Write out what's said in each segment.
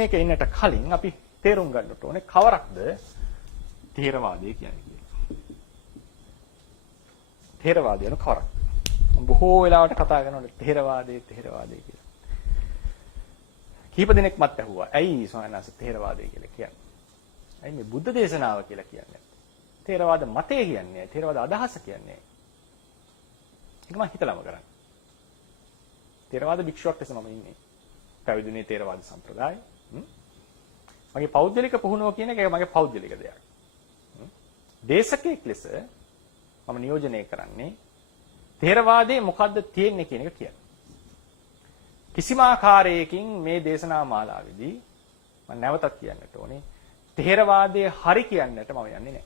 මේක එන්නට කලින් අපි තේරුම් ගන්නට ඕනේ කවරක්ද ථේරවාදය කියන්නේ කියලා. ථේරවාදය යන කවරක්ද? බොහෝ වෙලාවට කතා කරනකොට ථේරවාදය කියලා. කීප දෙනෙක් මත් ඇහුවා. ඇයි ස්වාමීන් වහන්සේ ථේරවාදය කියලා කියන්නේ? ඇයි මේ බුද්ධ දේශනාව කියලා කියන්නේ? ථේරවාද මතය කියන්නේ, ථේරවාද අදහස කියන්නේ. ඒක මම හිතලම කරන්නේ. ථේරවාද භික්ෂුවක් ලෙස මම ඉන්නේ. පැවිදුනේ ථේරවාද සම්ප්‍රදාය. මගේ පෞද්ගලික පුහුණුව කියන එක මගේ පෞද්ගලික දෙයක්. දේශකෙක් ලෙස මම නියෝජනය කරන්නේ ථේරවාදයේ මොකද්ද තියෙන්නේ කියන එක කියන්නේ. කිසිම ආකාරයකින් මේ දේශනා මාලාවේදී මම නැවතත් කියන්නට ඕනේ ථේරවාදයේ හරි කියන්නට මම යන්නේ නැහැ.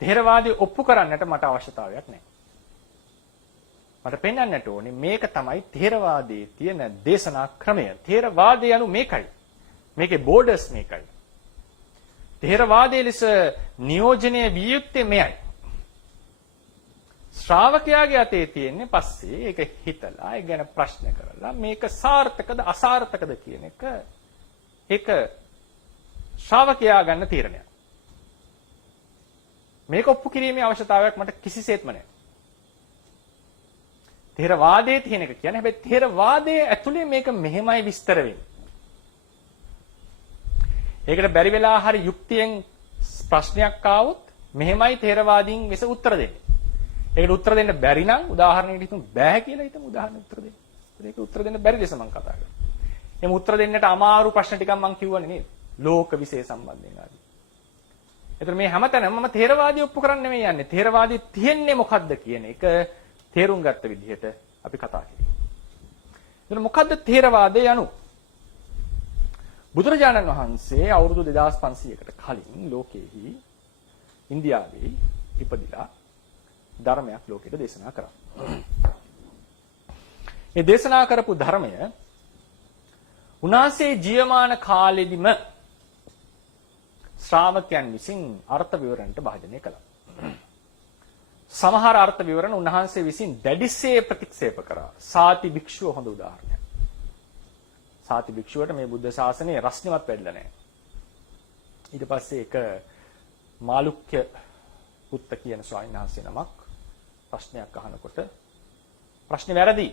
ථේරවාදයේ ඔප්පු කරන්නට මට අවශ්‍යතාවයක් නැහැ. මට පෙන්වන්නට ඕනේ මේක තමයි ථේරවාදයේ තියෙන දේශනා ක්‍රමය. ථේරවාදය යනු මේකයි. මේකේ බෝඩර්ස් මේකයි. ථේරවාදයේ ලෙස නියෝජනය විය යුත්තේ මෙයයි. ශ්‍රාවකයාගේ අතේ තියෙන්නේ පස්සේ ඒක හිතලා ඒ ගැන ප්‍රශ්න කරලා මේක සාර්ථකද අසාර්ථකද කියන එක ඒක ශ්‍රාවකයා ගන්න තීරණයක්. මේක ඔප්පු කිරීමේ අවශ්‍යතාවයක් මට කිසිසේත්ම නැහැ. ථේරවාදයේ තියෙන එක කියන්නේ හැබැයි ථේරවාදයේ ඇතුලේ මේක මෙහෙමයි විස්තර වෙන්නේ. ඒකට බැරි වෙලා හරි යුක්තියෙන් ප්‍රශ්නයක් ආවොත් මෙහෙමයි ථේරවාදීන් විස උත්තර දෙන්නේ. ඒකට උත්තර දෙන්න බැරි නම් උදාහරණයකට හිතමු බෑ කියලා හිතමු උදාහරණ උත්තර දෙන්න. ඒක උත්තර දෙන්න බැරි ලෙස මම කතා කරනවා. එහෙනම් උත්තර දෙන්නට අමාරු ප්‍රශ්න ටිකක් මම කියවන්නේ නේද? ලෝක විශේෂ සම්බන්ධයෙන් ආදී. ඒතර මේ හැමතැනම මම ථේරවාදී ඔප්පු කරන්න නෙමෙයි යන්නේ. ථේරවාදී තියෙන්නේ මොකද්ද කියන එක තේරුම් ගත්ත විදිහට අපි කතා කරමු. එතන මොකද්ද ථේරවාදය යනු? බුදුරජාණන් වහන්සේ අවුරුදු 2500කට කලින් ලෝකෙහි ඉන්දියාවේ ඉපදිලා ධර්මයක් ලෝකෙට දේශනා කරා. මේ දේශනා කරපු ධර්මය උන්වහන්සේ ජීවමාන කාලෙදිම ශ්‍රාවකයන් විසින් අර්ථ විවරණයට භාජනය කළා. සමහර අර්ථ විවරණ උන්වහන්සේ විසින් දැඩිසේ ප්‍රතික්ෂේප කරා. සාති භික්ෂුව හොඳ උදාහරණයක්. සාති භික්ෂුවට මේ බුද්ධ ශාසනයේ රස්නෙවත් වැඩිලා නැහැ. ඊට පස්සේ එක මාළුක්‍ය පුත්ත කියන ස්වාමීන් වහන්සේ නමක් ප්‍රශ්නයක් අහනකොට ප්‍රශ්නේ වැරදි.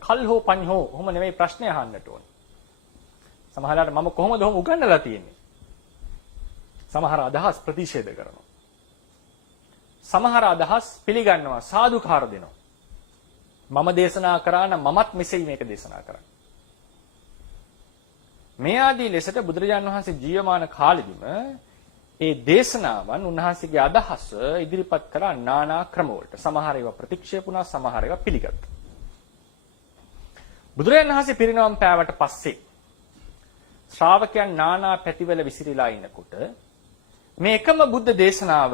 කල් හෝ පඤ් හෝ ඔහොම නෙමෙයි ප්‍රශ්නේ අහන්නට ඕනේ. සමහරවිට මම කොහොමද ඔහොම උගන්වලා තියෙන්නේ? සමහර අදහස් ප්‍රතික්ෂේප කරනවා. සමහර අදහස් පිළිගන්නවා සාදුකාර දෙනවා. මම දේශනා කරා නම් මමත් මෙසේයි මේක දේශනා කරන්නේ. මේ ආදී ලෙසට බුදුරජාණන් වහන්සේ ජීවමාන කාලෙදිම ඒ දේශනාවන් උන්වහන්සේගේ අදහස ඉදිරිපත් කරා নানা ක්‍රම වලට. සමහර ඒවා ප්‍රතික්ෂේප වුණා, සමහර ඒවා පිළිගත්තා. බුදුරජාණන් වහන්සේ පිරිනවම් පෑවට පස්සේ ශ්‍රාවකයන් নানা පැතිවල විසිරීලා ඉන්නකොට මේ එකම බුද්ධ දේශනාව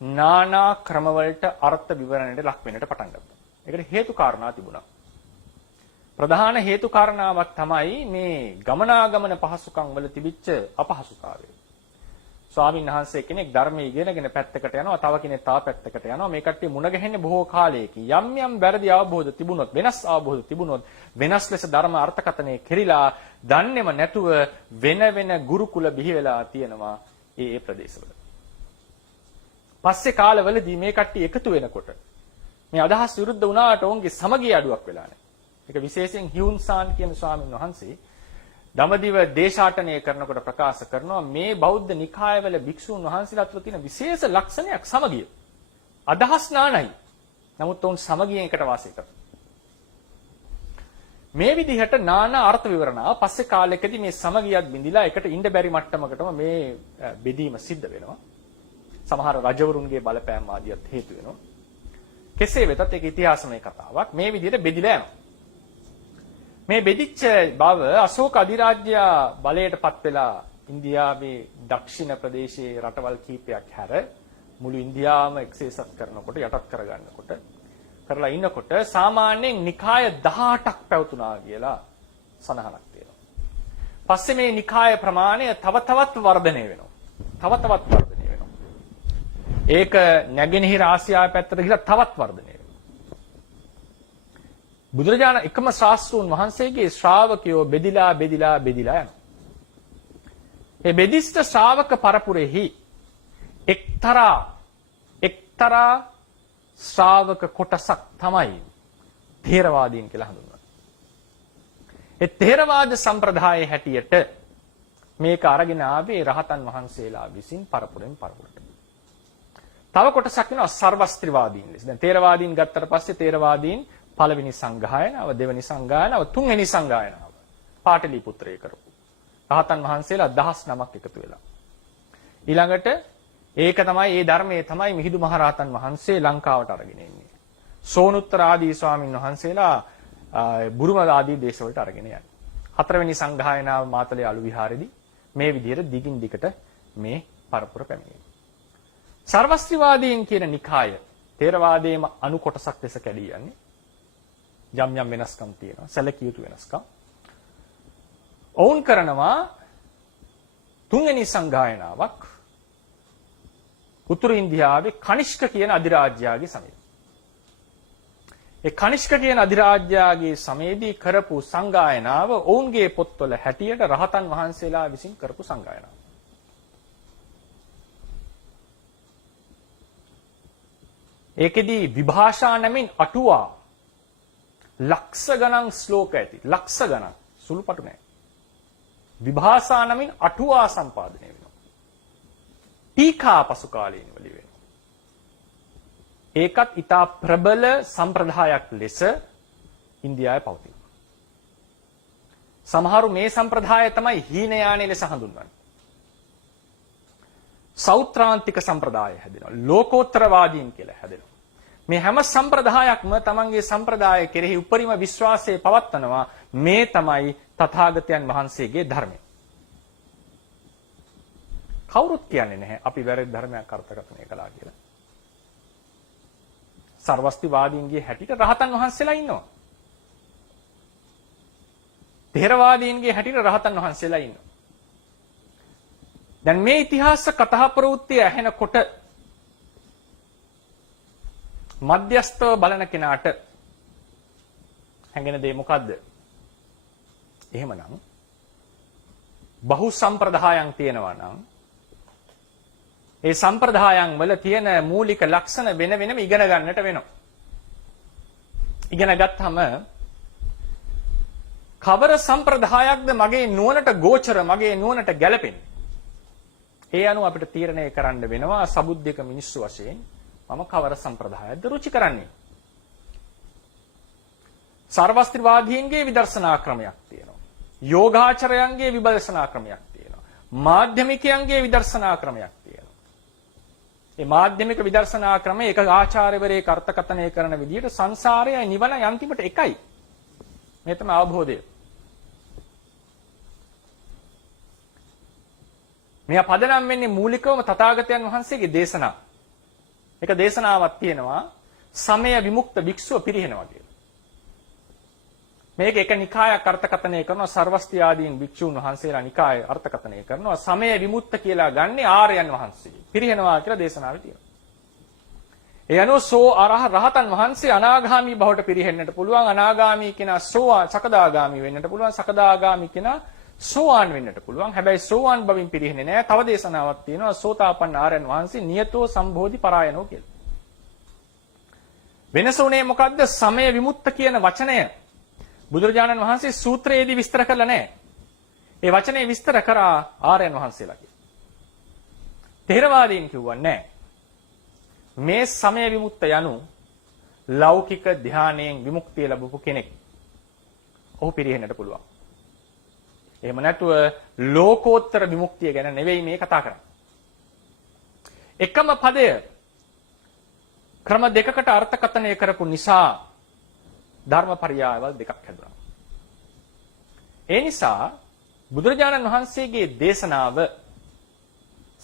নানা ක්‍රම වලට අර්ථ විවරණයට ලක් වෙන්නට පටන් ගත්තා. ඒකට හේතු කාරණා තිබුණා. ප්‍රධාන හේතු කාරණාවක් තමයි මේ ගමනාගමන පහසුකම් වල තිබිච්ච අපහසුතාවය. ස්වාමීන් වහන්සේ කෙනෙක් ධර්මයේ ඉගෙනගෙන පැත්තකට යනවා, තව කෙනෙක් තව පැත්තකට යනවා. මේ කට්ටිය මුණ ගැහෙන්නේ බොහෝ කාලයකින්. යම් වැරදි අවබෝධ තිබුණොත්, වෙනස් අවබෝධ තිබුණොත්, වෙනස් ලෙස ධර්ම අර්ථකථනය කෙරිලා දන්නේම නැතුව වෙන ගුරුකුල බිහි වෙලා තියෙනවා ඒ ප්‍රදේශවල. පස්සේ කාලවලදී මේ කට්ටිය එකතු වෙනකොට මේ අදහස් විරුද්ධ වුණාට ඔවුන්ගේ සමගිය අඩුවක් වෙලා නැහැ. ඒක විශේෂයෙන් හියුන්සාන් කියන ස්වාමීන් වහන්සේ දඹදිව දේශාටනය කරනකොට ප්‍රකාශ කරනවා මේ බෞද්ධ නිකායවල භික්ෂුන් වහන්සේලා අතර තියෙන විශේෂ ලක්ෂණයක් සමගිය. අදහස් නානයි. නමුත් ඔවුන් සමගියෙන් එකට වාසය කරනවා. මේ විදිහට নানা අර්ථ විවරණා පස්සේ කාලෙකදී මේ සමගියත් බිඳිලා එකට ඉන්න බැරි මට්ටමකටම මේ බෙදීම සිද්ධ වෙනවා. සමහර රජවරුන්ගේ බලපෑම් ආදියත් හේතු වෙනවා. කෙසේ වෙතත් ඒක ඉතිහාසමය කතාවක්. මේ විදිහට බෙදිලා යනවා. මේ බෙදිච්ච බව අශෝක අධිරාජ්‍යය බලයටපත් වෙලා ඉන්දියාවේ දක්ෂිණ ප්‍රදේශයේ රටවල් කීපයක් හැර මුළු ඉන්දියාවම එක්සේසත් කරනකොට යටත් කරගන්නකොට කරලා ඉන්නකොට සාමාන්‍යයෙන් නිකාය 18ක් පැවතුනා කියලා සඳහනක් තියෙනවා. පස්සේ මේ නිකාය ප්‍රමාණය තව තවත් වර්ධනය වෙනවා. තව තවත් වර්ධනය වෙනවා. ඒක නැගෙනහිර ආසියාව පැත්තට ගිහිලා තවත් වර්ධනය වෙනවා. බුදුරජාණන් එකම ශාස්ත්‍රූන් වහන්සේගේ ශ්‍රාවකයෝ බෙදිලා යනවා. ඒ බෙදිෂ්ඨ ශ්‍රාවක පරපුරෙහි එක්තරා ශ්‍රාවක කොටසක් තමයි ථේරවාදීන් කියලා හඳුන්වන්නේ. ඒ ථේරවාද සම්ප්‍රදායේ හැටියට මේක අරගෙන ආවේ රහතන් වහන්සේලා විසින් පරපුරෙන් පරපුරට. තව කොටසක් වෙනවා සර්වස්ත්‍රිවාදීන් ලෙස. දැන් ථේරවාදීන් ගත්තට පස්සේ ථේරවාදීන් පළවෙනි සංගායනාව, දෙවෙනි සංගායනාව, තුන්වෙනි සංගායනාව පාටලිපුත්‍රයේ කරපු. රහතන් වහන්සේලා 19ක් එකතු වෙලා. ඊළඟට ඒක තමයි ඒ ධර්මයේ තමයි මිහිඳු මහරහතන් වහන්සේ ලංකාවට අරගෙන එන්නේ. සෝනුත්තර ආදී ස්වාමින් වහන්සේලා බුරුම ආදී දේශවලට අරගෙන යන්නේ. හතරවෙනි සංගායනාව මාතලේ අලු විහාරෙදී මේ විදිහට දිගින් දිගට මේ පරපුර පැමිණෙනවා. සර්වස්ත්‍රිවාදීන් කියන නිකාය ථේරවාදයේම අනු කොටසක් ලෙස කැඩී යන්නේ. යම් වෙනස්කම් තියෙනවා. සැලකිය යුතු වෙනස්කම්. ඔවුන් කරනවා තුන්වෙනි සංගායනාවක් උතුරු ඉන්දියාවේ කනිෂ්ක කියන අධිරාජ්‍යයාගේ සමයේ. ඒ කනිෂ්ක කියන අධිරාජ්‍යයාගේ සමයේදී කරපු සංගායනාව ඔවුන්ගේ පොත්වල හැටියට රහතන් වහන්සේලා විසින් කරපු සංගායනාව. ඒකෙදී විභාෂා නැමින් අටුවා ලක්ෂ ගණන් ශ්ලෝක ඇති. ලක්ෂ ගණන් සුළුපටු නෑ. විභාෂා නමින් අටුවා සම්පාදනය වෙනවා. ටීකා පසු කාලීන වල වෙනවා. ඒකත් ඊටා ප්‍රබල සම්ප්‍රදායක් ලෙස ඉන්දියාවේ පවතිනවා. සමහරු මේ සම්ප්‍රදාය තමයි හීනයානි ලෙස හඳුන්වන්නේ. සෞත්‍රාන්තික සම්ප්‍රදාය හැදෙනවා. ලෝකෝත්තරවාදීන් කියලා හැදෙනවා. මේ හැම සම්ප්‍රදායක්ම තමන්ගේ සම්ප්‍රදාය කෙරෙහි උපරිම විශ්වාසය පවත්වනවා. මේ තමයි තථාගතයන් වහන්සේගේ ධර්මය. කවුරුත් කියන්නේ නැහැ අපි වැරදි ධර්මයක් අර්ථකථනය කළා කියලා. සර්වස්තිවාදීන්ගේ හැටියට රහතන් වහන්සේලා ඉන්නවා. ථේරවාදීන්ගේ හැටියට රහතන් වහන්සේලා ඉන්නවා. දැන් මේ ඉතිහාස කතා ප්‍රවෘත්ති ඇහෙනකොට මධ්‍යස්ථව බලන කෙනාට හැඟෙන දේ මොකද්ද? එහෙමනම් බහු සම්ප්‍රදායන් තියෙනවා නම් ඒ සම්ප්‍රදායන් වල තියෙන මූලික ලක්ෂණ වෙන වෙනම ඉගෙන ගන්නට වෙනවා. ඉගෙන ගත්තාම කවර සම්ප්‍රදායක්ද මගේ නුවණට ගෝචර, මගේ නුවණට ගැලපෙන්නේ? ඒ අනුව අපිට තීරණය කරන්න වෙනවා සබුද්ධික මිනිස්සු වශයෙන් මම කවර සම්ප්‍රදායක්ද රුචි කරන්නේ. සර්වස්ත්‍රිවාදීන්ගේ විදර්ශනා ක්‍රමයක් තියෙනවා. යෝගාචරයන්ගේ විදර්ශනා ක්‍රමයක් තියෙනවා. මාධ්‍යමිකයන්ගේ විදර්ශනා ක්‍රමයක් තියෙනවා. මේ මාධ්‍යමික විදර්ශනා ක්‍රමය එක ආචාර්යවරයෙක් අර්ථකථනය කරන විදිහට සංසාරයයි නිවනයි අන්තිමට එකයි. මේ තමයි අවබෝධය. මෙයා පදනම් වෙන්නේ මූලිකවම තථාගතයන් වහන්සේගේ දේශනා. එක දේශනාවක් තියෙනවා සමය විමුක්ත භික්ෂුව පිරිහෙනවා කියලා. මේක එක නිකායක් අර්ථකථනය කරනවා සර්වස්ති ආදීන් භික්ෂුන් වහන්සේලා නිකාය අර්ථකථනය කරනවා සමය විමුක්ත කියලා ගන්නේ ආර්යයන් වහන්සේ. පිරිහෙනවා කියලා දේශනාවේ තියෙනවා. ඒ අනුව රහතන් වහන්සේ අනාගාමී බවට පිරිහෙන්නට පුළුවන්. අනාගාමී කෙනා සකදාගාමී වෙන්නට පුළුවන්. සකදාගාමී කෙනා සෝවාන් වෙන්නට පුළුවන්. හැබැයි සෝවාන් බවින් පිරිහෙන්නේ නැහැ. තව දේශනාවක් තියෙනවා සෝතාපන්න ආර්යයන් වහන්සේ නියතෝ සම්බෝධි පරායනෝ කියලා. වෙනස උනේ මොකද්ද? සමය විමුක්ත කියන වචනය බුදුරජාණන් වහන්සේ සූත්‍රයේදී විස්තර කළා නැහැ. ඒ වචනේ විස්තර කරා ආර්යයන් වහන්සේලා කියලා. ථේරවාදීන් කිව්වා නැහැ. මේ සමය විමුක්ත යනු ලෞකික ධානයෙන් විමුක්තිය ලැබපු කෙනෙක්. ඔහු පිරිහෙන්නට පුළුවන්. එහෙම නැතුව ලෝකෝත්තර විමුක්තිය ගැන නෙවෙයි මේ කතා කරන්නේ. එකම පදය ක්‍රම දෙකකට අර්ථකථනය කරපු නිසා ධර්මපරියායවල දෙකක් හැදුනා. ඒ නිසා බුදුරජාණන් වහන්සේගේ දේශනාව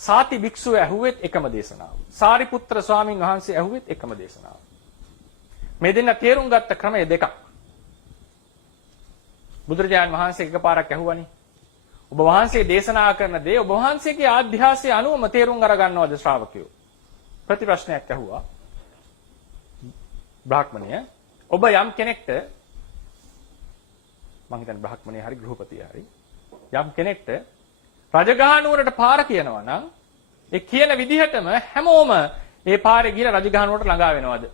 සාති භික්ෂුව ඇහුවෙත් එකම දේශනාව. සාරිපුත්‍ර ස්වාමීන් වහන්සේ ඇහුවෙත් එකම දේශනාව. මේ දෙන්න තේරුම් ගත්ත ක්‍රමය දෙකක්. බුදුරජාණන් වහන්සේ එකපාරක් ඇහුවනේ. ඔබ වහන්සේ දේශනා කරන දේ ඔබ වහන්සේගේ ආධ්‍යාසය අනුවම තේරුම් අරගන්නවද ශ්‍රාවකයෝ? ප්‍රතිප්‍රශ්නයක් ඇහුවා. බ්‍රාහ්මණය ඔබ යම් කෙනෙක්ට මං හිතන්නේ බ්‍රහ්මණේ හරි ගෘහපතිය හරි යම් කෙනෙක්ට රජගහ නුවරට පාර කියනවා නම් ඒ කියන විදිහටම හැමෝම ඒ පාරේ ගිහලා රජගහ නුවරට ළඟා වෙනවද?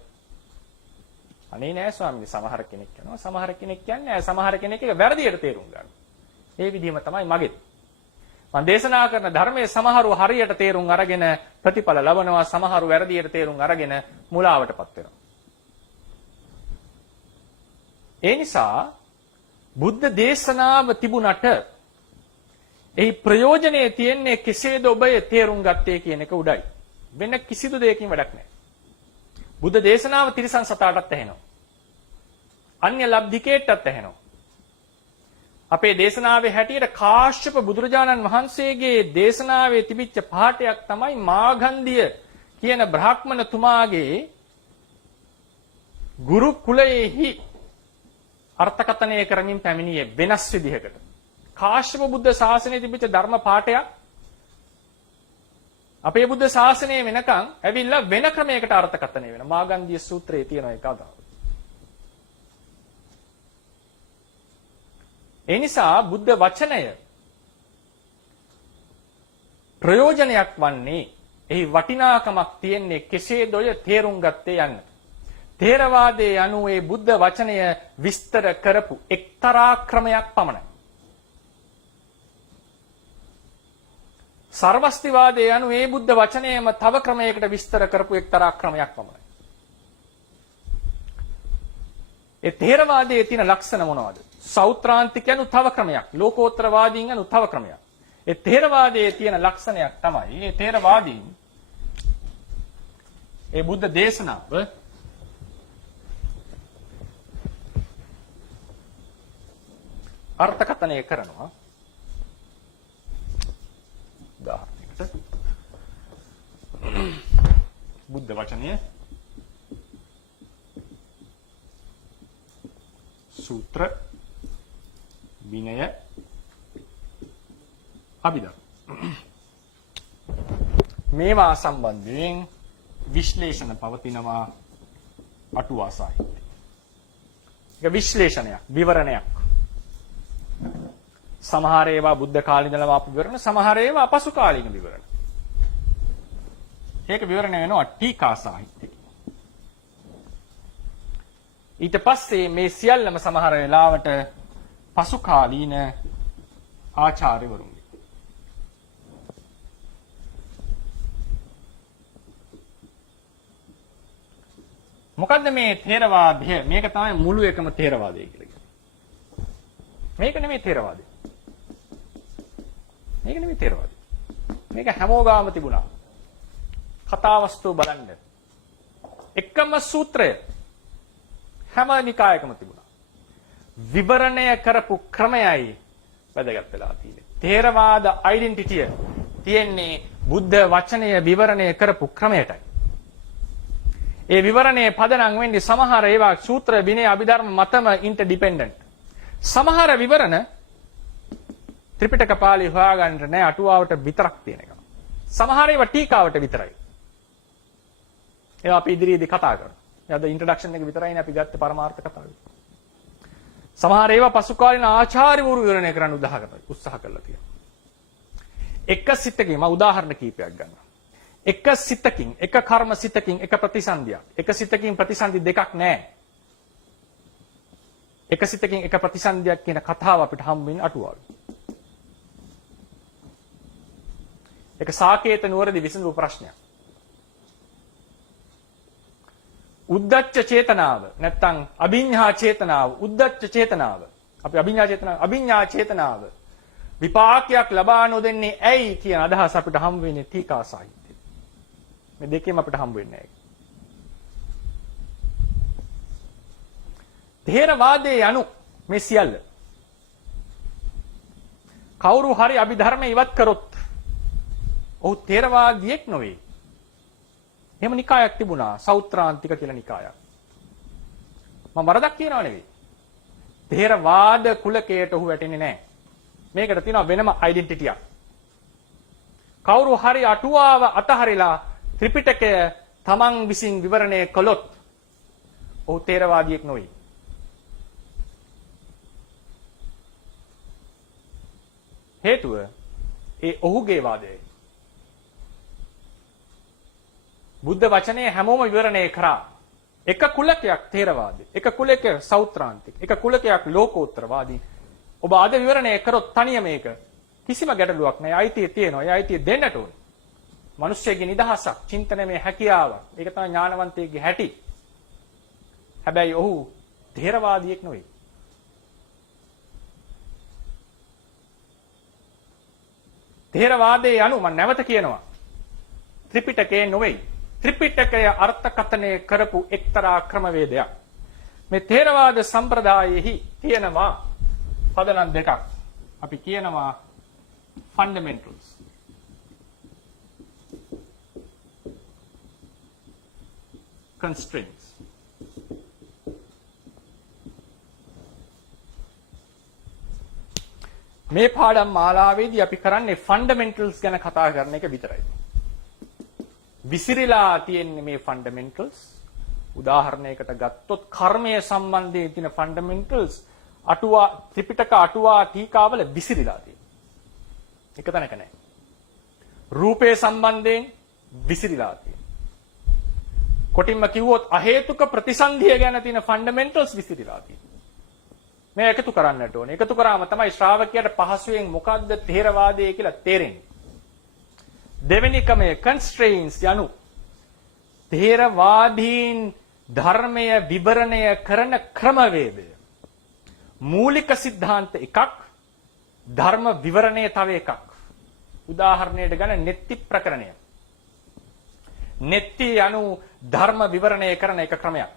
අනේ නෑ ස්වාමීනි, සමහර කෙනෙක් යනවා, සමහර කෙනෙක් යන්නේ නෑ, සමහර කෙනෙක් ඒක වැරදියට තේරුම් ගන්නවා. ඒ විදිහම තමයි මගෙත්. මම දේශනා කරන ධර්මයේ සමහරව හරියට තේරුම් අරගෙන ප්‍රතිඵල ලබනවා, සමහරව වැරදියට තේරුම් අරගෙන මුලාවටපත් වෙනවා. ඒ නිසා බුද්ධ දේශනාව තිබුණට එහි ප්‍රයෝජනයේ තියෙන්නේ කෙසේද ඔබ තේරුම් ගත්තේ කියන එක උඩයි. වෙන කිසිදු දෙයකින් වැඩක් නැහැ. බුද්ධ දේශනාව තිරිසන් සතාටත් ඇහෙනවා. අන්‍ය ලබ්ධිකේටත් ඇහෙනවා. අපේ දේශනාවේ හැටියට කාශ්‍යප බුදුරජාණන් වහන්සේගේ දේශනාවේ තිබිච්ච පාඩයක් තමයි මාගන්ධිය කියන බ්‍රාහ්මණ තුමාගේ ගුරු කුලයේහි අර්ථකථනය කරමින් පැමිණියේ වෙනස් විදිහකට. කාශ්‍යප බුද්ධ ශාසනයේ තිබිච්ච ධර්ම පාඩයක් අපේ බුද්ධ ශාසනයේ වෙනකන් ඇවිල්ලා වෙන ක්‍රමයකට අර්ථකථනය වෙන මාගන්ධිය සූත්‍රයේ තියෙන එක අදාළ. ඒ නිසා බුද්ධ වචනය ප්‍රයෝජනයක් වන්නේ එහි වටිනාකමක් තියෙන්නේ කෙසේද ඔය තේරුම් ගත්තේ යන්න. ථේරවාදයේ අනුව ඒ බුද්ධ වචනය විස්තර කරපු එක්තරා ක්‍රමයක් පමණයි. සර්වස්තිවාදයේ අනුව ඒ බුද්ධ වචනයම තව ක්‍රමයකට විස්තර කරපු එක්තරා ක්‍රමයක් පමණයි. ඒ ථේරවාදයේ තියෙන ලක්ෂණ මොනවද? සෞත්‍රාන්තිකයන් තව ක්‍රමයක්, ලෝකෝත්තරවාදීන් යන තව ක්‍රමයක්. ඒ ථේරවාදයේ තියෙන ලක්ෂණයක් තමයි මේ ථේරවාදීන් ඒ බුද්ධ දේශනාව අර්ථකථනය කරනවා. උදාහරණයකට බුද්ධ වචනය සූත්‍ර විනය අභිධර්ම මේවා සම්බන්ධයෙන් විශ්ලේෂණ පවතිනවා අටුවා සාහිත්‍යයේ. ඒක විශ්ලේෂණයක්, විවරණයක්. සමහර ඒවා බුද්ධ කාලේ ඉඳලම ආපු විවරණ, සමහර ඒවා අපසු කාලීන විවරණ. ඒක විවරණ වෙනවා ටීකා සාහිත්‍යයේ. ඊට පස්සේ මේ සියල්ලම සමහර වෙලාවට පසු කාලීන ආචාර්යවරුන්ගේ. මොකද්ද මේ ථේරවාදය? මේක තමයි මුළු එකම ථේරවාදය කියලා කියන්නේ. මේක නෙමෙයි ථේරවාදය. මේක නෙමෙයි ථේරවාදය. මේක හැමෝගාම තිබුණා. කතාවස්තු බලන්න. එකම සූත්‍රය හැම නිකායකම තිබුණා. විවරණය කරපු ක්‍රමයයි වැදගත් වෙලා තියෙන්නේ. ථේරවාද ඩෙන්ටිටිය තියෙන්නේ බුද්ධ වචනය විවරණය කරපු ක්‍රමයටයි. ඒ විවරණයේ පදනම් වෙන්නේ සමහර ඒවා සූත්‍ර විනය අභිධර්ම මතම ඉන්ටර්ඩිපෙන්ඩන්ට්. සමහර විවරණ ත්‍රිපිටක පාළි හොයාගන්න නෑ, අටුවාවට විතරක් තියෙන එක. සමහර ඒවා ටීකාවට විතරයි. ඒවා අපි ඉදිරියේදී කතා කරමු. අද ඉන්ට්‍රොඩක්ෂන් එක විතරයිනේ අපි ගත්ත පරමාර්ථ කතාවේ. සමහර ඒවා පසු කාලින ආචාර්යවරු විවරණය කරන්න උත්සාහ කරලා තියෙනවා. එක සිතකින් මම උදාහරණ කීපයක් ගන්නවා. එක සිතකින්, එක කර්ම සිතකින්, එක ප්‍රතිසන්දියක්. එක සිතකින් ප්‍රතිසන්දි දෙකක් නැහැ. එක සිතකින් එක ප්‍රතිසන්දියක් කියන කතාව අපිට හම්බ වෙන්නේ අටුවාවේ. ඒක සාකේත නුවරදී විසඳපු ප්‍රශ්නයක්. උද්දච්ච චේතනාව නැත්නම් අභිඤ්ඤා චේතනාව, උද්දච්ච චේතනාව. අපි අභිඤ්ඤා චේතනාව විපාකයක් ලබා නොදෙන්නේ ඇයි කියන අදහස අපිට හම්බ වෙන්නේ ටීකා සාහිත්‍යයේ. මේ දෙකෙන් අපිට හම්බ වෙන්නේ නැහැ. ථේරවාදයේ යනු මේ සියල්ල කවුරු හරි අභිධර්ම ඉවත් කරොත් ඔහු ථේරවාදියෙක් නොවේ. එහෙම නිකායක් තිබුණා, සෞත්‍රාන්තික කියලා නිකායක්. මම වරදක් කියනවා නෙවෙයි. ථේරවාද කුලකයට ඔහු වැටෙන්නේ නැහැ. මේකට තියෙනවා වෙනම ඩෙන්ටිටියක්. කවුරු හරි අටුවාව අතහරිලා ත්‍රිපිටකය තමන් විසින් විවරණය කළොත් ඔහු ථේරවාදියෙක් නොවේ. හේතුව ඒ ඔහුගේ වාදයයි. බුද්ධ වචනේ හැමෝම විවරණය කරා. එක කුලකයක් තේරවාදී, එක කුලකයක් සෞත්‍රාන්තික, එක කුලකයක් ලෝකෝත්තරවාදී. ඔබ අද විවරණය කරොත් තනියම මේක කිසිම ගැටලුවක් නැහැ. අයිතිය තියෙනවා. ඒ අයිතිය දෙන්නට ඕනේ. මිනිස්සෙගේ නිදහසක්, චින්තනයේ හැකියාවක්. ඒක තමයි ඥානවන්තයෙක්ගේ හැටි. හැබැයි ඔහු තේරවාදියෙක් නෙවෙයි. තේරවාදයේ යනු මම නැවත කියනවා. ත්‍රිපිටකයේ නෙවෙයි. ත්‍රිපිටකය අර්ථකථනය කරපු එක්තරා ක්‍රමවේදයක්. මේ තේරවාද සම්ප්‍රදායෙහි තියෙනවා පදනම් දෙකක්. අපි කියනවා fundamentals. Constraints. මේ පාඩම් මාලාවේදී අපි කරන්නේ fundamentals ගැන කතා කරන එක විතරයි. විසිරීලා තියෙන්නේ මේ fundamentals. උදාහරණයකට ගත්තොත් කර්මය සම්බන්ධයෙන් තියෙන fundamentals අටුවා ත්‍රිපිටක අටුවා ටීකාවල විසිරීලා තියෙනවා. එක තැනක නැහැ. රූපේ සම්බන්ධයෙන් විසිරීලා තියෙනවා. කොටින්ම කිව්වොත් අහේතුක ප්‍රතිසන්දිය ගැන තියෙන fundamentals විසිරීලා තියෙනවා. මේ එකතු කරන්නට ඕනේ. එකතු කරාම තමයි ශ්‍රාවකයාට පහසුවෙන් මොකද්ද ථේරවාදය කියලා තේරෙන්නේ. දෙවෙනි ක්‍රමය constraints යනු ථේරවාදීන් ධර්මය විවරණය කරන ක්‍රමවේදය. මූලික સિદ્ધාන්ත එකක්, ධර්ම විවරණය තව එකක්. උදාහරණයට ගන්න නෙත්ති ප්‍රකරණය. නෙත්ති යනු ධර්ම විවරණය කරන එක ක්‍රමයක්.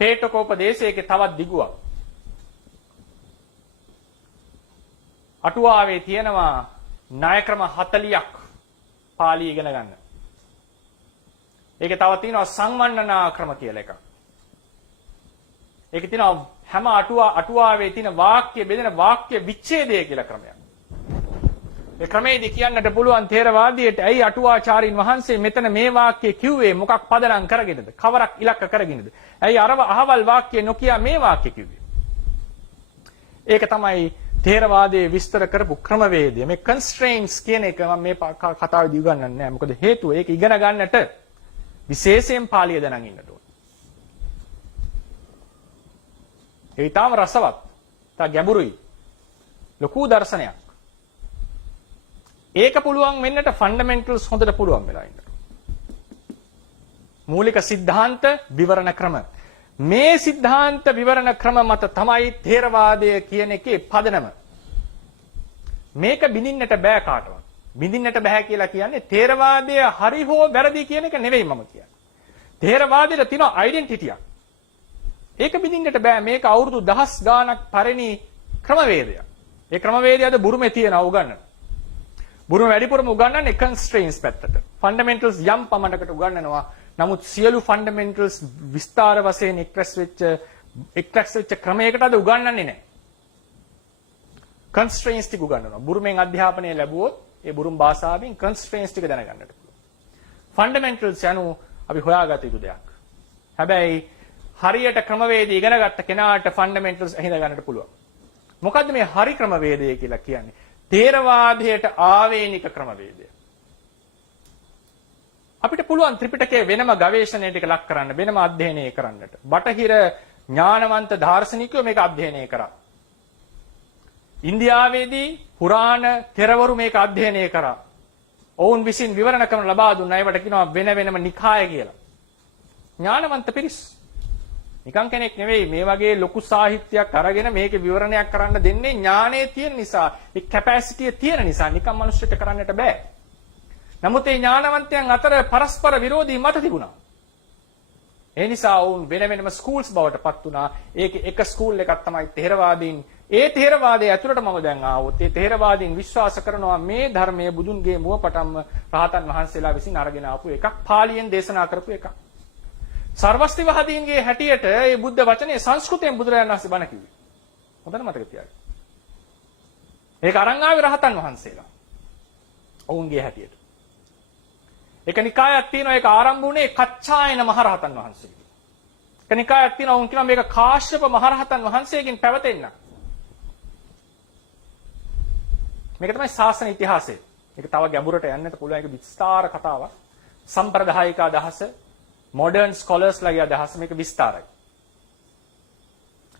පේටකෝපදේශයේ තවත් දිගුවක්. අටුවාවේ තියෙනවා ණය ක්‍රම 40ක් පාළි ඉගෙන ගන්න. ඒකේ තව තියෙනවා සංවන්නනා ක්‍රම කියලා එකක්. ඒකේ තියෙනවා හැම අටුවාවේ තියෙන වාක්‍ය බෙදෙන වාක්‍ය විච්ඡේදය කියලා ක්‍රමයක්. ඒ ක්‍රමයේදී කියන්නට පුළුවන් ථේරවාදියට ඇයි අටුවාචාරින් වහන්සේ මෙතන මේ වාක්‍ය කිව්වේ මොකක් පදනම් කරගෙනද? කවරක් ඉලක්ක කරගෙනද? ඇයි අරව අහවල් වාක්‍ය නොකිය මේ වාක්‍ය කිව්වේ? ඒක තමයි ථේරවාදයේ විස්තර කරපු ක්‍රමවේදය. මේ constraints කියන එක මම මේ කතාවේදී උගන්වන්නේ නැහැ. මොකද හේතුව ඒක ඉගෙන ගන්නට විශේෂයෙන් පාළිය දැනගෙන ඉන්නට ඕනේ. ඒ ඊටාම රසවත්, තා ගැඹුරුයි. ලොකු දර්ශනයක්. ඒක පුළුවන් වෙන්නට fundamentals හොඳට පුළුවන් වෙලා ඉන්නට. මූලික સિદ્ધාන්ත විවරණ ක්‍රම. මේ સિદ્ધාන්ත විවරණ ක්‍රම මත තමයි ථේරවාදය කියන එකේ පදනම. මේක බිඳින්නට බෑ කාටවත්. බිඳින්නට බෑ කියලා කියන්නේ ථේරවාදය හරි හෝ වැරදි කියන එක නෙවෙයි මම කියන්නේ. ථේරවාදයට තියෙන ඩෙන්ටිටියක්. ඒක බිඳින්නට බෑ. මේක අවුරුදු දහස් ගාණක් පරණි ක්‍රමවේදයක්. ඒ ක්‍රමවේදය අද බුරුමේ තියෙනවා උගන්නන. බුරුම වැඩිපුරම උගන්වන්නේ constraints පැත්තට. fundamentals යම් පමණකට උගන්වනවා. නමුත් සියලු fundamentals විස්තර වශයෙන් එක්ස්ප්‍රෙස් වෙච්ච ක්‍රමයකට අද උගන්වන්නේ නැහැ. constraints ටික උගන්වනවා. බුරුමෙන් අධ්‍යාපනය ලැබුවොත් ඒ බුරුම් භාෂාවෙන් constraints ටික දැනගන්නට පුළුවන්. fundamentals යනු අපි හොයාගත යුතු දෙයක්. හැබැයි හරියට ක්‍රමවේදය ඉගෙන ගත්ත කෙනාට fundamentals අහිඳ ගන්නට පුළුවන්. මොකද්ද මේ හරි ක්‍රමවේදය කියලා කියන්නේ? ථේරවාදයට ආවේනික ක්‍රමවේදය. අපිට පුළුවන් ත්‍රිපිටකයේ වෙනම ගවේෂණයකට ලක් කරන්න, වෙනම අධ්‍යයනය කරන්නට. බටහිර ඥානවන්ත දාර්ශනිකයෝ මේක අධ්‍යයනය කරා. ඉන්දියාවේදී පුරාණ තෙරවරු මේක අධ්‍යයනය කරා. ඔවුන් විසින් විවරණ කරන ලබා දුන්නා. ඒවට කියනවා වෙන වෙනම නිකාය කියලා. ඥානවන්ත පිරිස්. නිකන් කෙනෙක් නෙවෙයි මේ වගේ ලොකු සාහිත්‍යයක් අරගෙන මේකේ විවරණයක් කරන්න දෙන්නේ ඥානයේ තියෙන නිසා, ඒ කැපැසිටිය තියෙන නිසා. නිකන් මිනිස්සුන්ට කරන්නට බෑ. නමුත් ඒ ඥානවන්තයන් අතර පරස්පර විරෝධී මත තිබුණා. ඒ නිසා වුන් වෙන වෙනම ස්කූල්ස් බවට පත් වුණා. ඒකේ එක ස්කූල් එකක් තමයි ථේරවාදීන්. ඒ ථේරවාදයේ ඇතුළට මම දැන් ආවොත් ඒ ථේරවාදීන් විශ්වාස කරනවා මේ ධර්මයේ බුදුන්ගේ මුවපටන්ම රහතන් වහන්සේලා විසින් අරගෙන ආපු එකක්, පාලියෙන් දේශනා කරපු එකක්. සර්වස්තිවාදීන්ගේ හැටියට මේ බුද්ධ වචනේ සංස්කෘතයෙන් බුදුරජාණන් වහන්සේ බණ කිව්වේ. හොඳට මතක තියාගන්න. ඒක අරන් ආවේ රහතන් වහන්සේලා. ඔවුන්ගේ හැටියට. එක නිකායක් තියෙනවා ඒක ආරම්භ වුණේ කච්චායන මහරහතන් වහන්සේගෙන්. එක නිකායක් තියෙනවා උන් කියනවා මේක කාශ්‍යප මහරහතන් වහන්සේගෙන් පැවතෙන්න. මේක තමයි ශාසන ඉතිහාසය. මේක තව ගැඹුරට යන්නට පුළුවන් එක විස්තර කතාවක්. සම්ප්‍රදායික අදහස, මොඩර්න් ස්කොලර්ස්ලාගේ අදහස මේක විස්තරයි.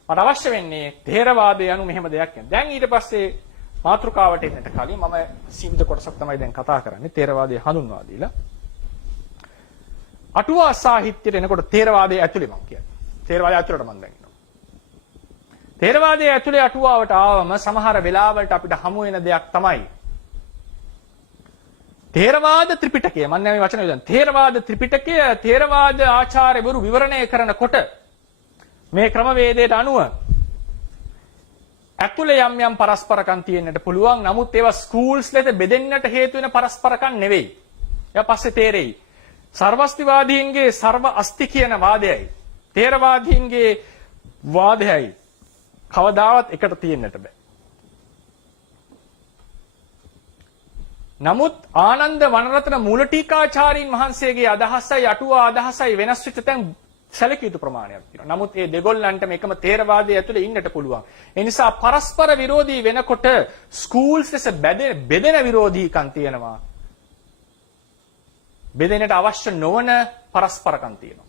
මට අවශ්‍ය වෙන්නේ ථේරවාදය යනු මෙහෙම දෙයක් කියන. දැන් ඊට පස්සේ මාතෘකාවට එන්නට කලින් මම සීමිත කොටසක් තමයි දැන් කතා කරන්නේ ථේරවාදය හඳුන්වා දීලා. අටුවා සාහිත්‍යයට එනකොට ථේරවාදයේ ඇතුලේ මම කියන්නේ. ථේරවාදය ඇතුලට මම දැන් එනවා. ථේරවාදයේ ඇතුලේ අටුවාවට ආවම සමහර වෙලාවලට අපිට හමු වෙන දෙයක් තමයි ථේරවාද ත්‍රිපිටකය. මම මේ වචන යොදන්නේ. ථේරවාද ත්‍රිපිටකය ථේරවාද ආචාර්යවරු විවරණය කරනකොට මේ ක්‍රමවේදයට අනුව ඇතුලේ යම් පරස්පරකම් තියෙන්නට පුළුවන්. නමුත් ඒවා ස්කූල්ස් ලෙස බෙදෙන්නට හේතු වෙන පරස්පරකම් නෙවෙයි. ඒවා පස්සේ තේරෙයි. සර්වස්තිවාදීන්ගේ සර්ව අස්ති කියන වාදයයි ථේරවාදීන්ගේ වාදයයි කවදාවත් එකට තියෙන්නට බෑ. නමුත් ආනන්ද වනරතන මූලටීකාචාරීන් වහන්සේගේ අදහසයි අටුවා අදහසයි වෙනස් වෙච්ච තැන් සැලකිය යුතු ප්‍රමාණයක් තියෙනවා. නමුත් මේ දෙගොල්ලන්ටම එකම ථේරවාදයේ ඇතුලේ ඉන්නට පුළුවන්. ඒ නිසා පරස්පර විරෝධී වෙනකොට ස්කූල්ස් ලෙස බෙදෙන විරෝධීකම් තියෙනවා. බෙදෙන්නට අවශ්‍ය නොවන පරස්පරකම් තියෙනවා.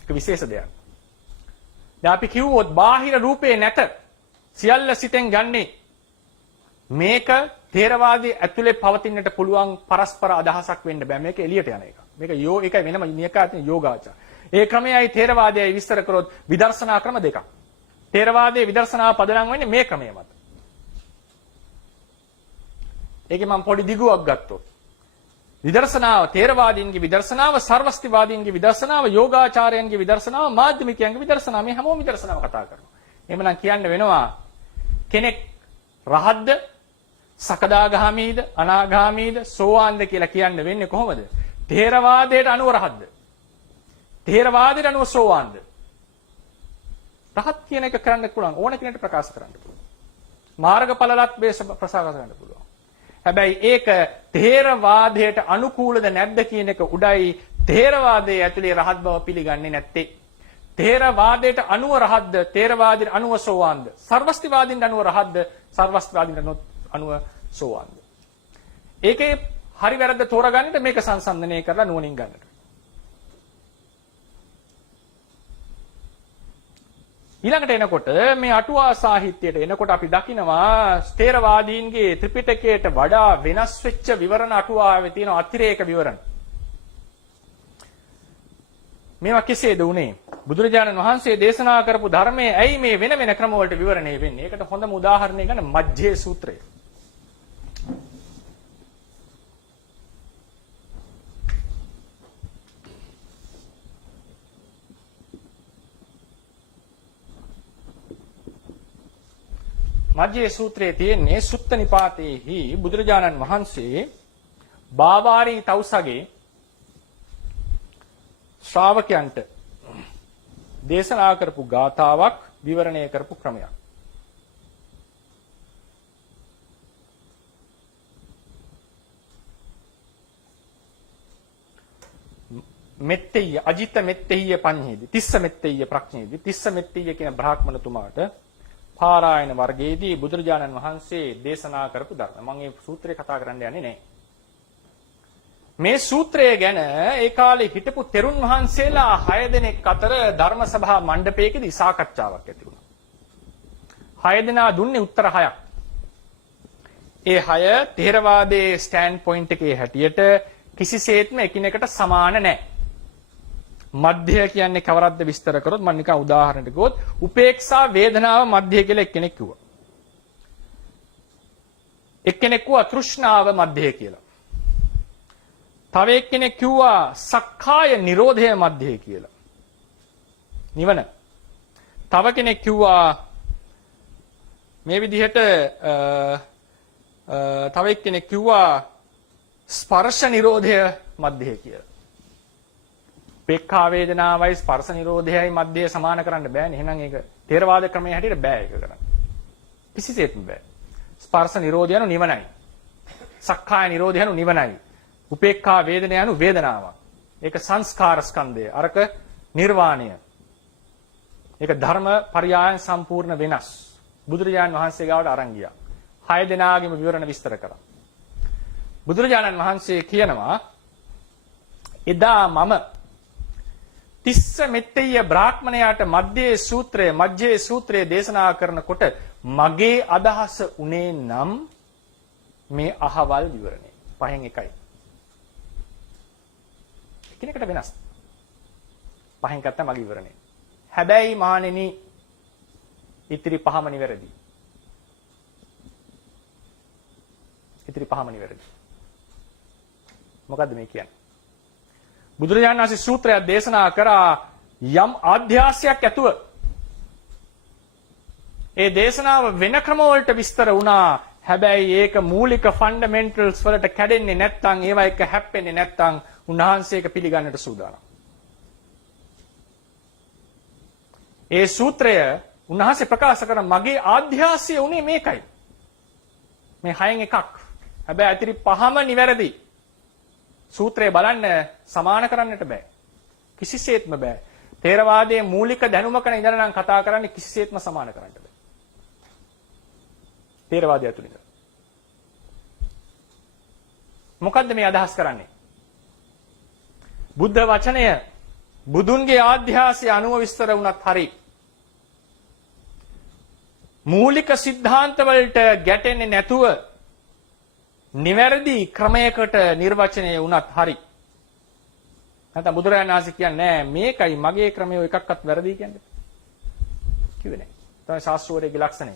ඒක විශේෂ දෙයක්. දැන් අපි කිව්වොත් බාහිර රූපේ නැත සියල්ල සිතෙන් ගන්නේ මේක ථේරවාදයේ ඇතුලේ පවතින්නට පුළුවන් පරස්පර අදහසක් වෙන්න බෑ. මේක එළියට යන එක. මේක ඒකයි වෙනම නියකාතේ යෝගාචර. ඒ ක්‍රමයයි ථේරවාදයයි විස්තර කරොත් විදර්ශනා ක්‍රම දෙකක්. ථේරවාදයේ විදර්ශනාව පදනම් වෙන්නේ මේ ක්‍රමය මත. ඒකේ මම පොඩි දිගුවක් ගත්තොත් විදර්ශනාව ථේරවාදීන්ගේ විදර්ශනාව, සර්වස්තිවාදීන්ගේ විදර්ශනාව, යෝගාචාරයන්ගේ විදර්ශනාව, මාධ්‍යමිකයන්ගේ විදර්ශනාව මේ හැමෝම විදර්ශනාව කතා කරනවා. එහෙමනම් කියන්න වෙනවා කෙනෙක් රහත්ද, සකදාගාමීද, අනාගාමීද, සෝවාන්ද කියලා කියන්න වෙන්නේ කොහොමද? ථේරවාදයට අනුව රහත්ද? ථේරවාදයට අනුව සෝවාන්ද? රහත් කියන එක කරන්න පුළුවන් ඕන කෙනෙකුට ප්‍රකාශ කරන්න පුළුවන්. මාර්ගඵලලත් ප්‍රසාර කරන්න පුළුවන්. හැබැයි ඒක ථේරවාදයට අනුකූලද නැද්ද කියන එක උඩයි ථේරවාදයේ ඇතුලේ රහත් බව පිළිගන්නේ නැත්තේ. ථේරවාදයට අනුව රහත්ද, ථේරවාදයට අනුව සෝවාන්ද? සර්වස්තිවාදීන් අනුව රහත්ද, සර්වස්තිවාදීන් අනුව සෝවාන්ද? ඒකේ හරි වැරද්ද තෝරගන්නට මේක සංසන්දනය කරලා නුවණින් ගන්නට. ඊළඟට එනකොට මේ අටුවා සාහිත්‍යයට එනකොට අපි දකිනවා ථේරවාදීන්ගේ ත්‍රිපිටකයට වඩා වෙනස් වෙච්ච විවරණ අටුවාවේ තියෙන අතිරේක විවරණ. මේවා කෙසේද උනේ? බුදුරජාණන් වහන්සේ දේශනා කරපු ධර්මයේ ඇයි මේ වෙන වෙන ක්‍රම වලට විවරණය වෙන්නේ? ඒකට හොඳම උදාහරණය ගන්න මජ්ජේ සූත්‍රය. මජ්ජේ සූත්‍රයේ තියෙන්නේ සුත්ත නිපාතේහි බුදුරජාණන් වහන්සේ බාවාරී තවුසගේ ශ්‍රාවකයන්ට දේශනා කරපු ගාථාවක් විවරණය කරපු ක්‍රමයක්. මෙත්තෙය අජිත මෙත්තෙය පඤ්ඤේදි තිස්ස මෙත්තෙය ප්‍රඥේදි තිස්ස මෙත්තෙය කියන බ්‍රාහ්මණතුමාට පාරායන වර්ගයේදී බුදුරජාණන් වහන්සේ දේශනා කරපු ධර්ම. මම මේ සූත්‍රය කතා කරන්න යන්නේ නැහැ. මේ සූත්‍රය ගැන ඒ කාලේ හිටපු තෙරුන් වහන්සේලා 6 දෙනෙක් අතර ධර්ම සභා මණ්ඩපයකදී සාකච්ඡාවක් ඇති වුණා. 6 දෙනා දුන්නේ උත්තර 6ක්. ඒ 6 ථේරවාදයේ ස්ටෑන්ඩ් පොයින්ට් එකේ හැටියට කිසිසේත්ම එකිනෙකට සමාන නැහැ. මධ්‍ය කියන්නේ කවරක්ද විස්තර කරොත් මම නිකන් උදාහරණයක් ගොත් උපේක්ෂා වේදනාව මධ්‍ය කියලා එක්කෙනෙක් කිව්වා. එක්කෙනෙක් කිව්වා තෘෂ්ණාව මධ්‍ය කියලා. තව එක්කෙනෙක් කිව්වා සක්කාය නිරෝධය මධ්‍ය කියලා. නිවන. තව කෙනෙක් කිව්වා මේ විදිහට තව එක්කෙනෙක් කිව්වා ස්පර්ශ නිරෝධය මධ්‍ය කියලා. උපේක්ඛා වේදනාවයි ස්පර්ශ නිරෝධයයි මධ්‍ය සමාන කරන්න බෑනේ. එහෙනම් ඒක ථේරවාද ක්‍රමයේ හැටියට බෑ ඒක කරන්න. කිසිසේත්ම බෑ. ස්පර්ශ නිරෝධය anu නිවනයි. සක්කාය නිරෝධය anu නිවනයි. උපේක්ඛා වේදනය anu වේදනාවක්. ඒක සංස්කාර ස්කන්ධය. අරක නිර්වාණය. ඒක ධර්ම පරයයන් සම්පූර්ණ වෙනස්. බුදුරජාණන් වහන්සේ ගාවට අරන් ගියා. 6 දෙනාගේම විවරණ විස්තර කරා. බුදුරජාණන් වහන්සේ කියනවා එදා මම තිස්ස මෙත්තේය බ්‍රාහ්මණයාට මජ්ජේ සූත්‍රය දේශනා කරනකොට මගේ අදහස උනේ නම් මේ අහවල් විවරණය. පහෙන් එකයි. එකිනෙකට වෙනස්. පහෙන් ගත්තා මගේ විවරණය. හැබැයි මහණෙනි ඉතිරි පහම නිවැරදි. ඉතිරි පහම නිවැරදි. මොකද්ද මේ කියන්නේ? බුදුරජාණන් වහන්සේ සූත්‍රයක් දේශනා කරා යම් ආධ්‍යාසයක් ඇතුව ඒ දේශනාව වෙන ක්‍රම වලට විස්තර වුණා. හැබැයි ඒක මූලික ෆන්ඩමෙන්ටල්ස් වලට කැඩෙන්නේ නැත්නම් ඒවා එක හැප්පෙන්නේ නැත්නම් උන්වහන්සේ ඒක පිළිගන්නට සූදානම්. ඒ සූත්‍රය උන්වහන්සේ ප්‍රකාශ කරන මගේ ආධ්‍යාසය උනේ මේකයි. මේ 6න් එකක්. හැබැයි අතිරි පහම නිවැරදි. සූත්‍රය බලන්න සමාන කරන්නට බෑ. කිසිසේත්ම බෑ. තේරවාදයේ මූලික දැනුමක ඉඳලා නම් කතා කරන්නේ කිසිසේත්ම සමාන කරන්නට බෑ. තේරවාදය තුලින්. මොකද්ද මේ අදහස් කරන්නේ? බුද්ධ වචනය බුදුන්ගේ ආධ්‍යාසය අනුව විස්තර වුණත් හරි මූලික સિદ્ધාන්ත වලට ගැටෙන්නේ නැතුව නිවැරදි ක්‍රමයකට නිර්වචනය වුණත් හරි නැත්නම් බුදුරජාණන් වහන්සේ කියන්නේ මේකයි මගේ ක්‍රමය එකක්වත් වැරදි කියන්නේ කිව්වේ නැහැ. තමයි ශාස්ත්‍රවේදයේ ලක්ෂණය.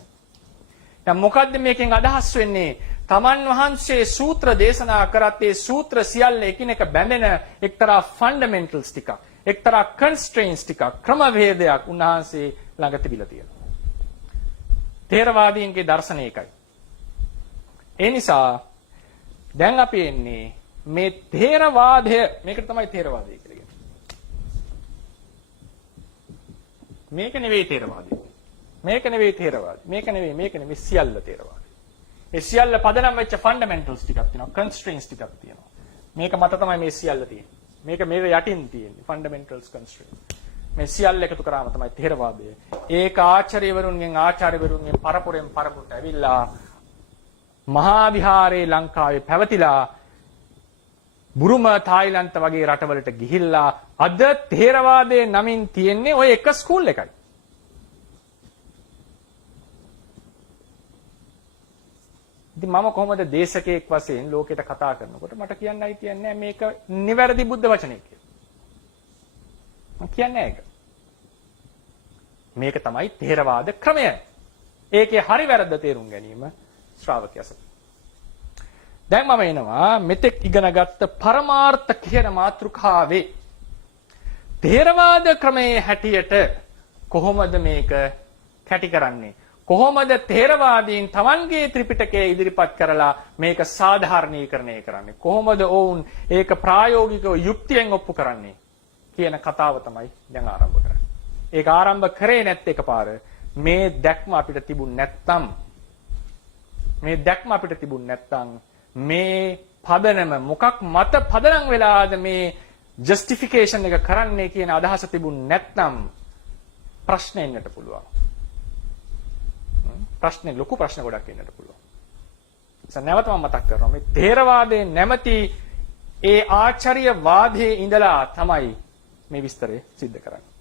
දැන් මොකද්ද මේකෙන් අදහස් වෙන්නේ? තමන් වහන්සේ සූත්‍ර දේශනා කරත් ඒ සූත්‍ර සියල්ල එකිනෙක බැඳෙන එක්තරා ෆන්ඩමෙන්ටල්ස් ටිකක්, එක්තරා කන්ස්ට්‍රේන්ට්ස් ටිකක්, ක්‍රමවේදයක් උන්වහන්සේ ළඟ තිබිලා තියෙනවා. තේරවාදීන්ගේ දර්ශනය එකයි. ඒ නිසා දැන් අපි එන්නේ මේ තේරවාදය, මේකට තමයි තේරවාදය කියලා කියන්නේ. මේක නෙවෙයි තේරවාදය. මේක නෙවෙයි තේරවාදය. මේක නෙවෙයි සියල්ල තේරවාදය. ඒ සියල්ල පදනම් වෙච්ච ෆන්ඩමෙන්ටල්ස් ටිකක් තියෙනවා, කන්ස්ට්‍රේන්ට්ස් ටිකක් තියෙනවා. මේක මත තමයි මේ සියල්ල තියෙන්නේ. මේක යටින් තියෙන්නේ ෆන්ඩමෙන්ටල්ස් කන්ස්ට්‍රේන්ට්ස්. මේ සියල්ල එකතු කරාම තමයි තේරවාදය. ඒක ආචාර්යවරුන්ගෙන් පරපුරෙන් පරපුරට ඇවිල්ලා මහා විහාරේ ලංකාවේ පැවතිලා බුරුම තායිලන්ත වගේ රටවලට ගිහිල්ලා අද තේරවාදයේ නමින් තියෙන්නේ ওই එක ස්කූල් එකයි. ඉතින් මම කොහොමද දේශකයෙක් වශයෙන් ලෝකෙට කතා කරනකොට මට කියන්නයි තියන්නේ මේක නිවැරදි බුද්ධ වචනය කියලා. මම කියන්නේ ඒක. මේක තමයි තේරවාද ක්‍රමය. ඒකේ හරි වැරද්ද තේරුම් ගැනීම ශ්‍රාවකයා සතු. දැන් මම එනවා මෙතෙක් ඉගෙනගත්ත පරමාර්ථ කියන මාතෘකාවේ තේරවාද ක්‍රමයේ හැටියට කොහොමද මේක කැටි කරන්නේ? කොහොමද තේරවාදීන් Tamanගේ ත්‍රිපිටකය ඉදිරිපත් කරලා මේක සාධාරණීකරණය කරන්නේ? කොහොමද ඔවුන් ඒක ප්‍රායෝගිකව යුක්තියෙන් ඔප්පු කරන්නේ කියන කතාව තමයි දැන් ආරම්භ කරන්නේ. ඒක ආරම්භ කරේ නැත් එකපාර. මේ දැක්ම අපිට තිබුණ නැත්නම් මේ පදනම මොකක් මත පදනම් වෙලාද මේ ජස්ටිෆිකේෂන් එක කරන්නේ කියන අදහස තිබුණ නැත්නම් ප්‍රශ්න එන්නට පුළුවන්. ලොකු ප්‍රශ්න ගොඩක් එන්නට පුළුවන්. නැවත මම මතක් කරනවා මේ තේරවාදයේ නැමැති ඒ ආචාර්යවාදයේ ඉඳලා තමයි මේ විස්තරය සිද්ධ කරන්නේ.